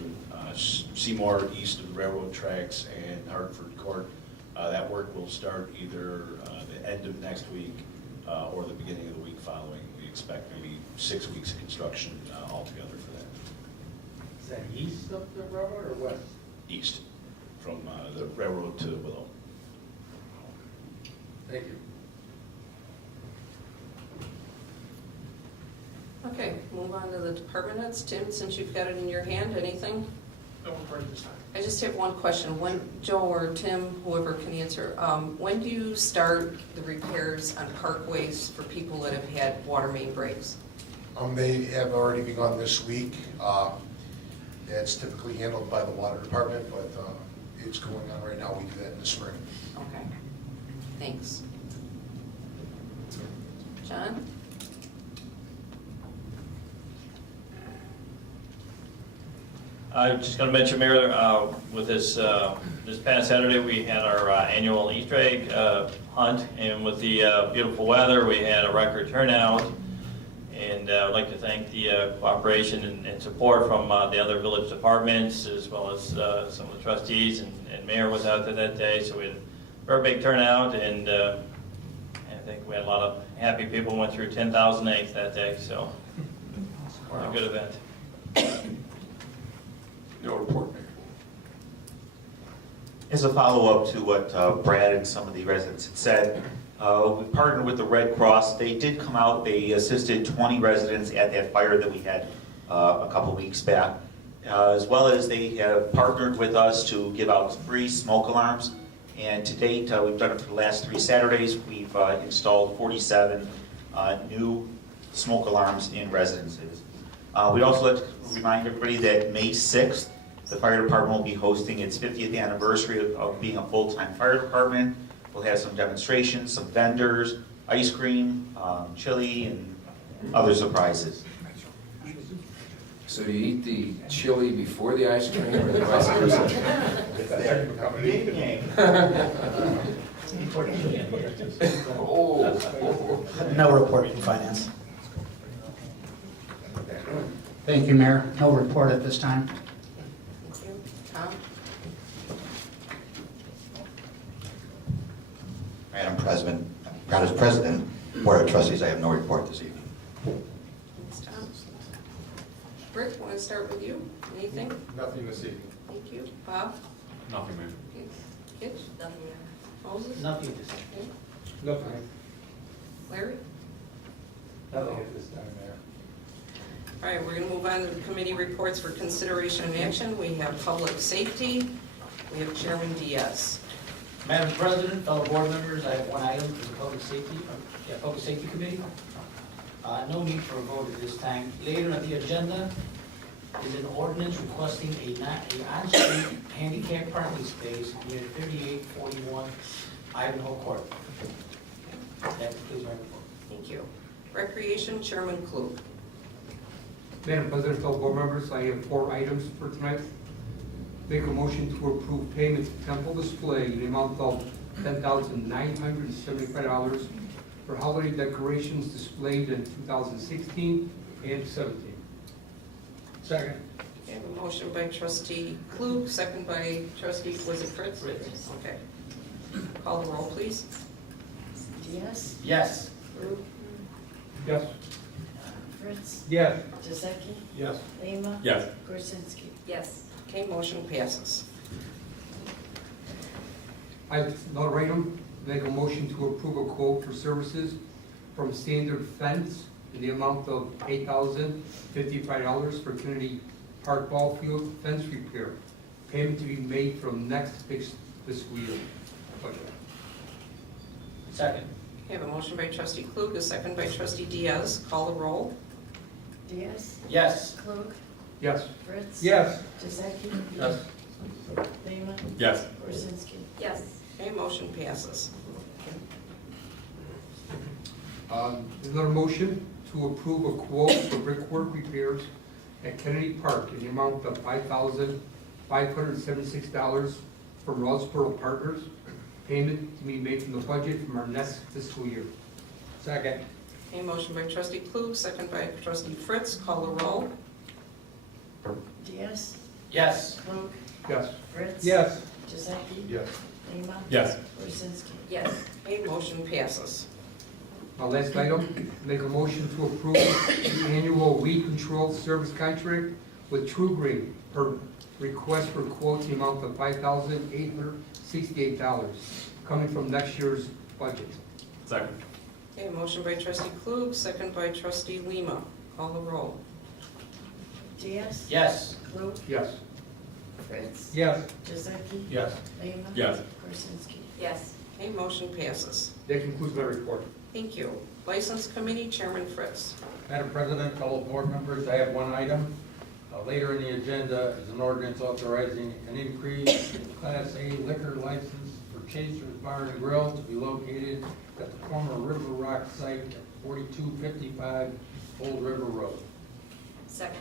Seymour east of the railroad tracks and Hartford Court. That work will start either the end of next week or the beginning of the week following. We expect maybe 6 weeks of construction altogether for that. Is that east of the railroad or west? East, from the railroad to Willow. Thank you. Okay, move on to the department heads. Tim, since you've got it in your hand, anything? No report this time. I just have one question. When, Joe or Tim, whoever can answer, when do you start the repairs on parkways for people that have had water main breaks? They have already begun this week. That's typically handled by the water department, but it's going on right now. We do that in the spring. Okay, thanks. John? I'm just going to mention, Mayor, with this past Saturday, we had our annual Easter egg hunt, and with the beautiful weather, we had a record turnout. And I'd like to thank the cooperation and support from the other village departments, as well as some of the trustees, and Mayor was out there that day, so we had a very big turnout, and I think we had a lot of happy people, went through 10,000 eggs that day, so a good event. No report, Mayor. As a follow-up to what Brad and some of the residents had said, we partnered with the Red Cross. They did come out, they assisted 20 residents at that fire that we had a couple weeks back, as well as they have partnered with us to give out free smoke alarms. And to date, we've done it for the last 3 Saturdays. We've installed 47 new smoke alarms in residences. We'd also like to remind everybody that May 6th, the fire department will be hosting its 50th anniversary of being a full-time fire department. We'll have some demonstrations, some vendors, ice cream, chili, and other surprises. So do you eat the chili before the ice cream or the vice versa? No report from finance. Thank you, Mayor. No report at this time. Thank you. Tom? Madam President, as President, Board of Trustees, I have no report this evening. Thanks, Tom. Rick, want to start with you? Anything? Nothing this evening. Thank you. Bob? Nothing, Mayor. Kitch? Nothing, Mayor. Moses? Nothing to say. Okay. Nothing. Larry? Nothing at this time, Mayor. All right, we're going to move on to the committee reports for consideration and action. We have public safety. We have Chairman Diaz. Madam President, fellow board members, I have one item for the Public Safety Committee. No need for a vote at this time. Later on the agenda is an ordinance requesting a on-street handicap parking space near 3841 Ivanhoe Court. That concludes my report. Thank you. Recreation, Chairman Klug. Madam President, fellow board members, I have 4 items for tonight. Make a motion to approve payment to Temple Display in the amount of $10,975 for holiday decorations displayed in 2016 and 17. Second. Okay, I have a motion by trustee Klug, second by trustee, was it Fritz? Fritz. Okay. Call the roll, please. Diaz, Yes. Klug, Yes. Fritz, Yes. Giuseppe, Yes. Lima. Yes. Korzynski. Yes. Okay, motion passes. Another item, make a motion to approve a quote for services from Standard Fence in the amount of $8,055 for Kennedy Park Ball Field fence repair. Payment to be made from next fiscal year budget. Second. Okay, I have a motion by trustee Klug, a second by trustee Diaz. Call the roll. Diaz, Yes. Klug, Yes. Fritz. Yes. Giuseppe. Yes. Lima. Yes. Korzynski. Yes. Okay, motion passes. Another motion to approve a quote for brickwork repairs at Kennedy Park in the amount of $5,576 from Rosboro Partners. Payment to be made from the budget from our next fiscal year. Second. Okay, motion by trustee Klug, second by trustee Fritz. Call the roll. Diaz, Yes. Klug, Yes. Fritz. Yes. Giuseppe. Yes. Lima. Yes. Korzynski. Yes. Okay, motion passes. Last item, make a motion to approve the annual weed control service contract with True Green per request for quotes the amount of $5,868 coming from next year's budget. Second. Okay, motion by trustee Klug, second by trustee Lima. Call the roll. Diaz. Yes. Klug, Yes. Fritz. Yes. Giuseppe. Yes. Lima. Yes. Korzynski. Yes. Okay, motion passes. That concludes my report. Thank you. License Committee, Chairman Fritz. Madam President, fellow board members, I have one item. Later in the agenda is an ordinance authorizing an increase in Class A liquor license for Chaser's Bar and Grill to be located at the former River Rock site at 4255 Old River Road. Second.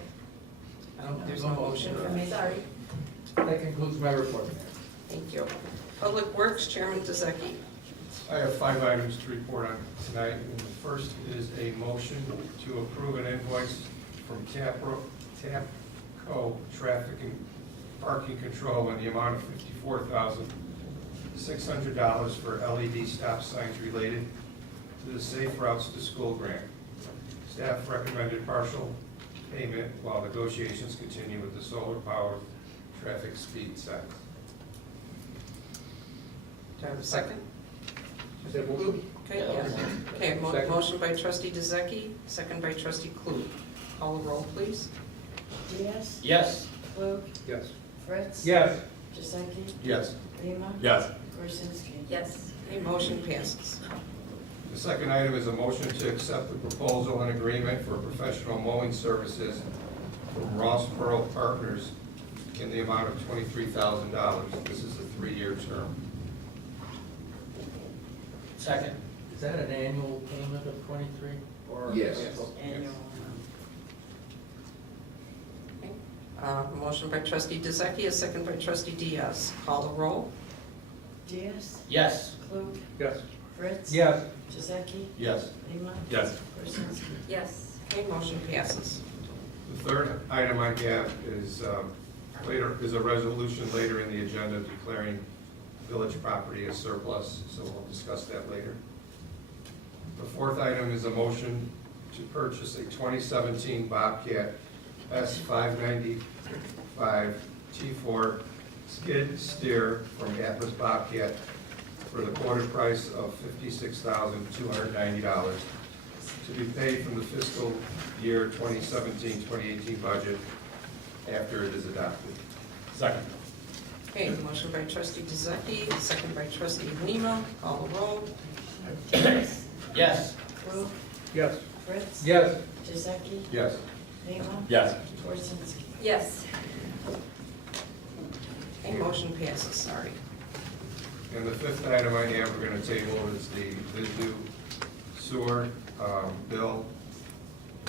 There's no motion for me. Sorry. That concludes my report, Mayor. Thank you. Public Works, Chairman Dezeki. I have 5 items to report on tonight, and the first is a motion to approve an invoice from TAPCO Traffic and Parking Control in the amount of $54,600 for LED stop signs related to the Safe Routes to School grant. Staff recommended partial payment while negotiations continue with the solar-powered traffic speed signs. Do I have a second? Is that motion? Okay, yes. Okay, Second. motion by trustee Dezeki, second by trustee Klug. Call the roll, please. Diaz, Yes. Klug, Yes. Fritz. Yes. Giuseppe. Yes. Lima. Yes. Korzynski. Yes. Okay, motion passes. The second item is a motion to accept the proposal and agreement for professional mowing services from Rossboro Partners in the amount of $23,000. This is a 3-year term. Second. Is that an annual payment of 23? Or Yes. Annual. Motion by trustee Dezeki, a second by trustee Diaz. Call the roll. Diaz, Yes. Klug, Yes. Fritz. Yes. Giuseppe. Yes. Lima. Yes. Korzynski. Yes. Okay, motion passes. The third item I have is a resolution later in the agenda declaring village property as surplus, so we'll discuss that later. The fourth item is a motion to purchase a 2017 Bobcat S595 T4 skid steer from Atlas Bobcat for the quoted price of $56,290 to be paid from the fiscal year 2017-2018 budget after it is adopted. Second. Okay, motion by trustee Dezeki, second by trustee Lima. Call the roll. Diaz, Yes. Klug, Yes. Fritz. Yes. Giuseppe. Yes. Lima. Yes. Korzynski. Yes. Okay, motion passes, sorry. And the fifth item I have we're going to table is the Visu sewer bill.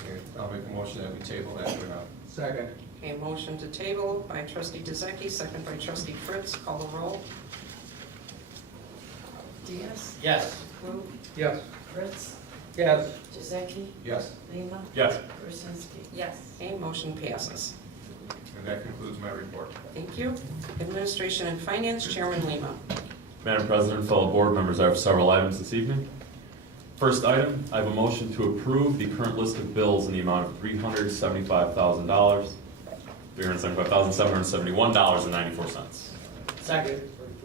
And I'll make a motion that we table that for now. Second. Okay, motion to table by trustee Dezeki, second by trustee Fritz. Call the roll. Diaz, Yes. Klug, Yes. Fritz. Yes. Giuseppe. Yes. Lima. Yes. Korzynski. Yes. Okay, motion passes. And that concludes my report. Thank you. Administration and Finance, Chairman Lima. Madam President, fellow board members, I have several items this evening. First item, I have a motion to approve the current list of bills in the amount of $375,000, $375,771.94. Second.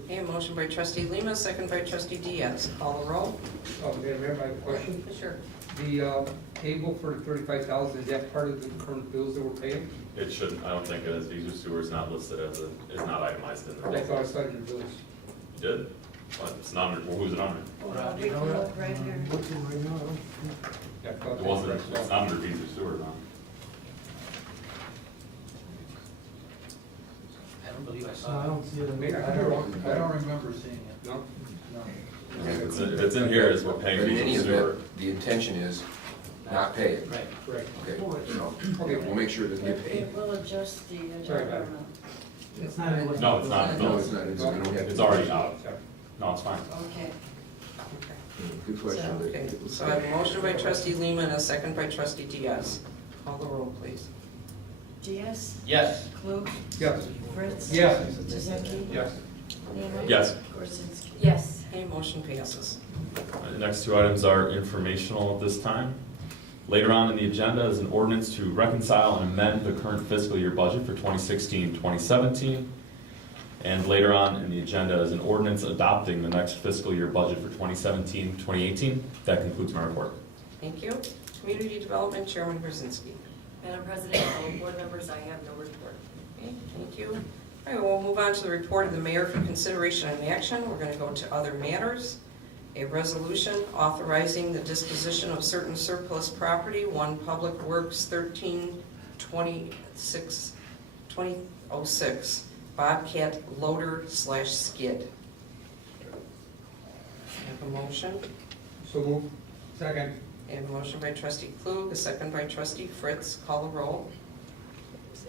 Okay, a motion by trustee Lima, second by trustee Diaz. Call the roll. Oh, Madam Mayor, I have a question. Sure. The table for the 35,000, is that part of the current bills that we're paying? It shouldn't, I don't think it is. These are sewer is not listed as a, is not itemized in the I thought I bill. saw it in the bills. You did? But it's not under, well, who's it under? We can look right here. Yeah, I thought It that wasn't, was- it's not under fees or sewer, no. I don't believe I No, saw I it. don't see it. Maybe I I could be wrong. don't remember seeing it. No? No. If it's in here, it's we're paying But in fees any and sewer. event, the intention is not pay it. Right. Correct. Okay, so Okay. we'll make sure that they pay. It will adjust the Sorry dollar about it. amount. It's not. No, it's not. No, it's not, we don't have. It's already out. No, it's fine. Okay. Good question. Okay, so I have a motion by trustee Lima and a second by trustee Diaz. Call the roll, please. Diaz? Yes. Klug? Yes. Fritz? Yes. Giuseppe? Yes. Lima? Yes. Gorzinski? Yes. Okay, motion passes. The next two items are informational at this time. Later on in the agenda is an ordinance to reconcile and amend the current fiscal year budget for 2016-2017. And later on in the agenda is an ordinance adopting the next fiscal year budget for 2017-2018. That concludes my report. Thank you. Community Development, Chairman Brzezinski. Madam President, fellow board members, I have no report. Okay, thank you. All right, we'll move on to the report of the mayor for consideration and action. We're going to go to other matters. A resolution authorizing the disposition of certain surplus property, 1 Public Works 13-2006, Bobcat loader/skid. Have a motion? So move. Second. And a motion by trustee Klug, a second by trustee Fritz. Call the roll.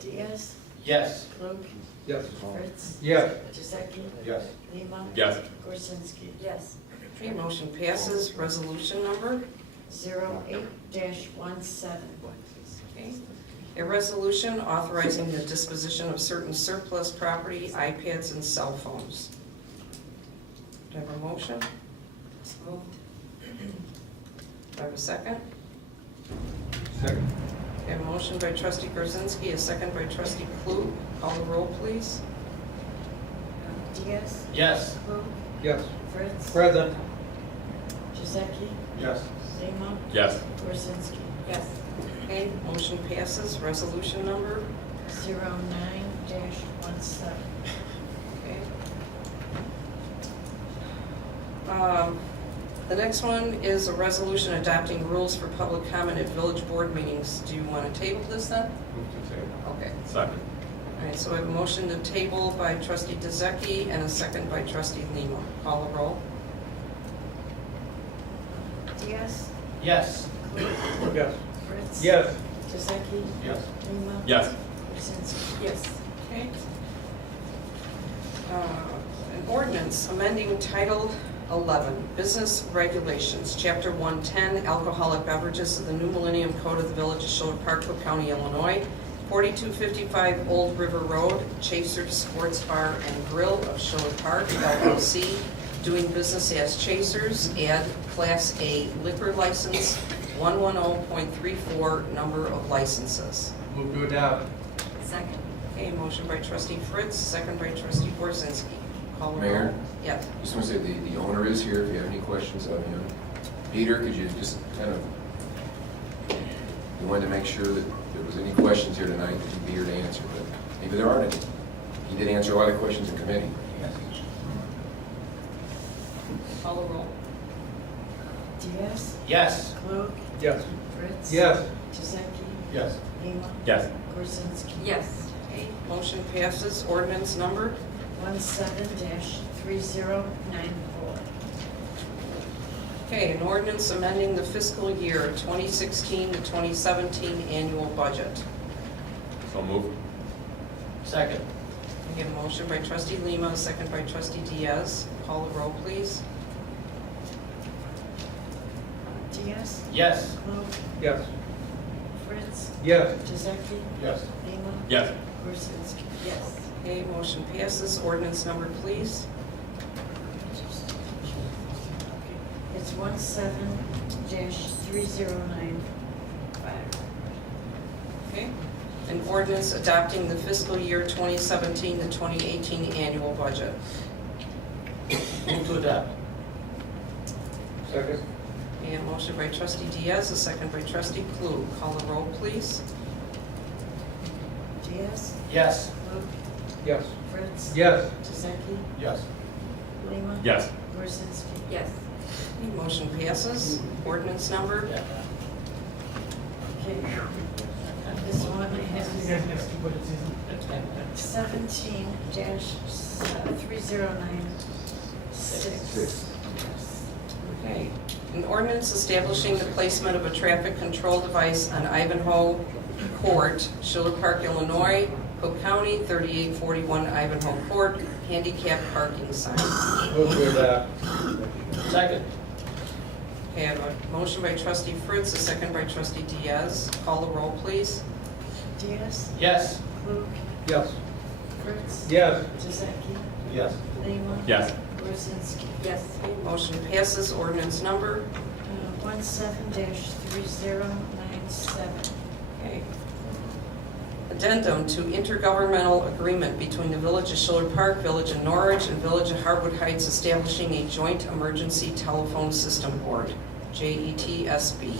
Diaz? Yes. Klug? Yes. Fritz? Yes. Giuseppe? Yes. Lima? Yes. Gorzinski? Yes. Okay, motion passes. Resolution number? 08-17. Okay. A resolution authorizing the disposition of certain surplus property, iPads, and cell phones. Do I have a motion? Moved. Do I have a second? Second. Okay, a motion by trustee Gorzinski, a second by trustee Klug. Call the roll, please. Diaz? Yes. Klug? Yes. Fritz? Present. Giuseppe? Yes. Lima? Yes. Gorzinski? Yes. Okay, motion passes. Resolution number? 09-17. Okay. The next one is a resolution adopting rules for public comment at village board meetings. Do you want to table this then? Move to table. Okay. Second. All right, so I have a motion to table by trustee Dezeki and a second by trustee Lima. Call the roll. Diaz? Yes. Klug? Yes. Fritz? Yes. Giuseppe? Yes. Lima? Yes. Gorzinski? Yes. Okay. An ordinance amending Title 11, Business Regulations, Chapter 110, Alcoholic Beverages of the New Millennium Code of the Village of Schiller Park, Cook County, Illinois, 4255 Old River Road, Chasers Sports Bar and Grill of Schiller Park, LLC, doing business as Chasers, add Class A liquor license, 110.34 number of licenses. Move to adopt. Second. Okay, motion by trustee Fritz, second by trustee Gorzinski. Call the roll. Mayor? Yes. Just want to say the owner is here if you have any questions of him. Peter, could you just kind of, we wanted to make sure that if there was any questions here tonight, that he'd be here to answer, but maybe there aren't any. He did answer a lot of questions in committee. Call the roll. Diaz? Yes. Klug? Yes. Fritz? Yes. Giuseppe? Yes. Lima? Yes. Gorzinski? Yes. Okay, motion passes. Ordinance number? 17-3094. Okay, an ordinance amending the fiscal year 2016 to 2017 annual budget. So moved. Second. I get a motion by trustee Lima, a second by trustee Diaz. Call the roll, please. Diaz? Yes. Klug? Yes. Fritz? Yes. Giuseppe? Yes. Lima? Yes. Worzynski? Yes. Okay, motion passes. Ordinance number, please. It's 17-3095. Okay. An ordinance adopting the fiscal year 2017 to 2018 annual budget. Move to adopt. Second. And motion by trustee Diaz, a second by trustee Klug. Call the roll, please. Diaz? Yes. Klug? Yes. Fritz? Yes. Giuseppe? Yes. Lima? Yes. Worzynski? Yes. Okay, motion passes. Ordinance number. Okay. This one has 17-3096. Okay. An ordinance establishing the placement of a traffic control device on Ivanhoe Court, Schiller Park, Illinois, Cook County, 3841 Ivanhoe Court, handicap parking sign. Move to adopt. Second. Okay, I have a motion by trustee Fritz, a second by trustee Diaz. Call the roll, please. Diaz? Yes. Klug? Yes. Fritz? Yes. Giuseppe? Yes. Lima? Yes. Worzynski? Yes. Okay, motion passes. Ordinance number. 17-3097. Okay. Addendum to intergovernmental agreement between the Village of Schiller Park, Village of Norwich, and Village of Harwood Heights establishing a joint emergency telephone system board, JETSB.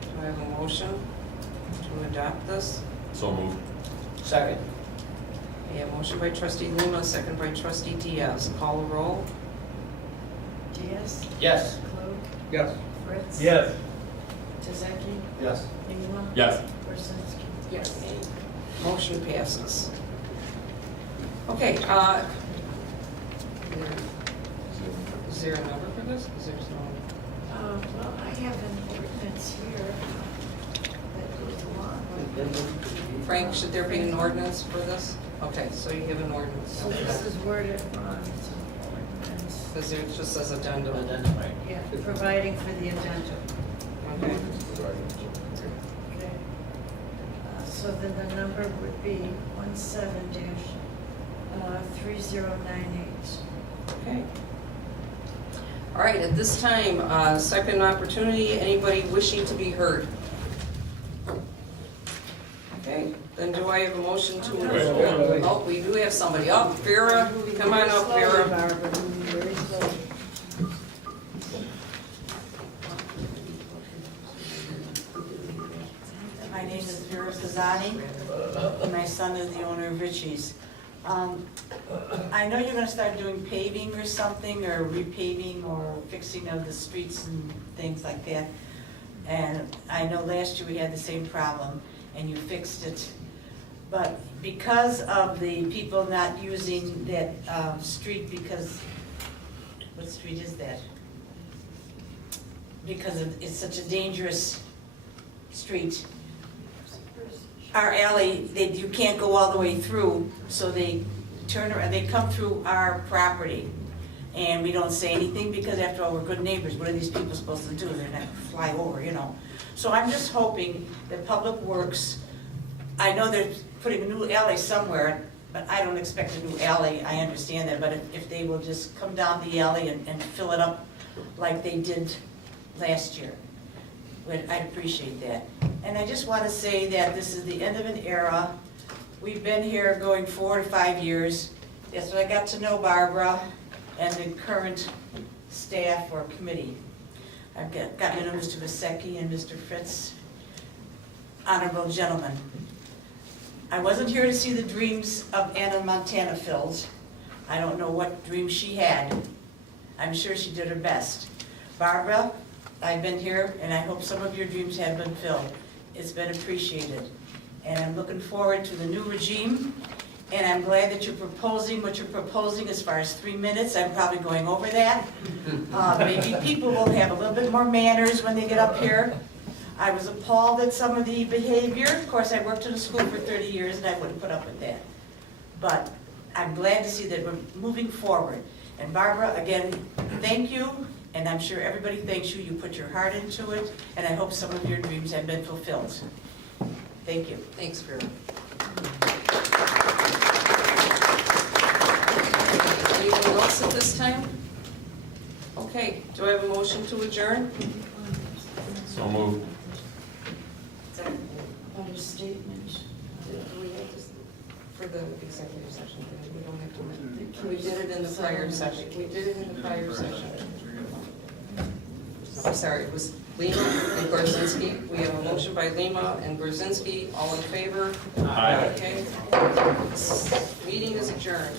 Do I have a motion to adopt this? So moved. Second. Okay, a motion by trustee Lima, second by trustee Diaz. Call the roll. Diaz? Yes. Klug? Yes. Fritz? Yes. Giuseppe? Yes. Lima? Yes. Worzynski? Yes. Motion passes. Okay, is there a number for this? Because there's no. Well, I have an ordinance here that goes along with it. Frank, should there be an ordinance for this? Okay, so you have an ordinance. So this is worded wrong, it's an ordinance. Because it just says addendum. Addendum, right. Yeah, providing for the addendum. Okay. Okay. So then the number would be 17-3098. Okay. All right, at this time, second opportunity, anybody wishing to be heard? Okay, then do I have a motion to? Oh, we do have somebody. Oh, Vera, come on up, Vera. Very slowly. My name is Vera Pisani, and my son is the owner of Richie's. I know you're gonna start doing paving or something, or repaving or fixing of the streets and things like that. And I know last year we had the same problem, and you fixed it. But because of the people not using that street, because, what street is that? Because it's such a dangerous street. Our alley, you can't go all the way through, so they turn around, they come through our property. And we don't say anything because after all, we're good neighbors. What are these people supposed to do? They're gonna fly over, you know. So I'm just hoping that Public Works, I know they're putting a new alley somewhere, but I don't expect a new alley, I understand that. But if they will just come down the alley and fill it up like they did last year, I'd appreciate that. And I just want to say that this is the end of an era. We've been here going 4 to 5 years. That's when I got to know Barbara and the current staff or committee. I've got to know Mr. Vasecki and Mr. Fritz, honorable gentlemen. I wasn't here to see the dreams of Anna Montana filled. I don't know what dreams she had. I'm sure she did her best. Barbara, I've been here, and I hope some of your dreams have been filled. It's been appreciated. And I'm looking forward to the new regime, and I'm glad that you're proposing what you're proposing as far as 3 minutes. I'm probably going over that. Maybe people will have a little bit more manners when they get up here. I was appalled at some of the behavior. Of course, I worked in a school for 30 years, and I wouldn't put up with that. But I'm glad to see that we're moving forward. And Barbara, again, thank you, And I'm sure everybody thanks you, you put your heart into it, and I hope some of your dreams have been fulfilled. Thank you. Thanks, Vera. Anyone else at this time? Okay, do I have a motion to adjourn? So moved. Understatement. Do we have this for the executive session? We don't have to. We did it in the prior session. We did it in the prior session. I'm sorry, it was Lima and Gorzinski. We have a motion by Lima and Gorzinski. All in favor? Aye. Okay. Meeting is adjourned.